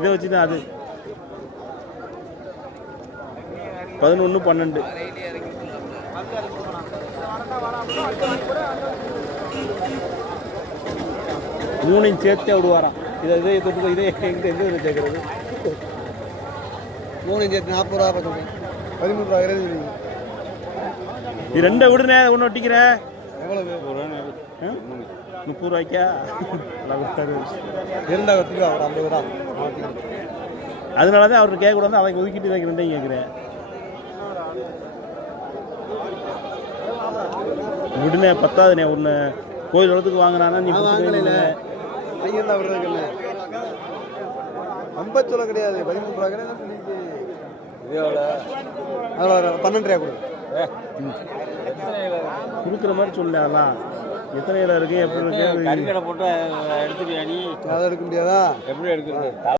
இதை வச்சு தான் அது 11 12 மூணையும் சேர்த்தே விடுவாராம். இதே தொட்டு இதே எங்கே எந்த இதில் சேர்க்கறது? 3 சேர்த்து 40 ரூபா பக்கம் 13 ரூபா இது ரெண்டை விடுனே ஒன்று ஒட்டிக்கிற எவ்வளவு 30 ரூபாய்க்கா? இருந்தா கற்றுக்கா ஒரு 50 ரூபா. அதனால தான் அவருக்கு கேட்கக்கூடாது, அதை ஒதுக்கிட்டு இதை ரெண்டையும் கேட்குறேன். விடுனே பத்தாதுண்ணே. ஒன்று கோயில் இடத்துக்கு வாங்கினானா நீ வாங்கல ஐயா தான் விடுறதுக்கு 50 சொல்ல கிடையாது 13 ரூபா கிடையாது. அவ்வளோ 12 ரூபா கொடுக்குற மாதிரி சொல்லு. அதெல்லாம் எத்தனை இடம் இருக்கு எப்படி இருக்கு? கறிக்கடை போட்டு எடுத்துக்கியா நீ? அதை எடுக்க முடியாதா? எப்படி எடுக்கிறது?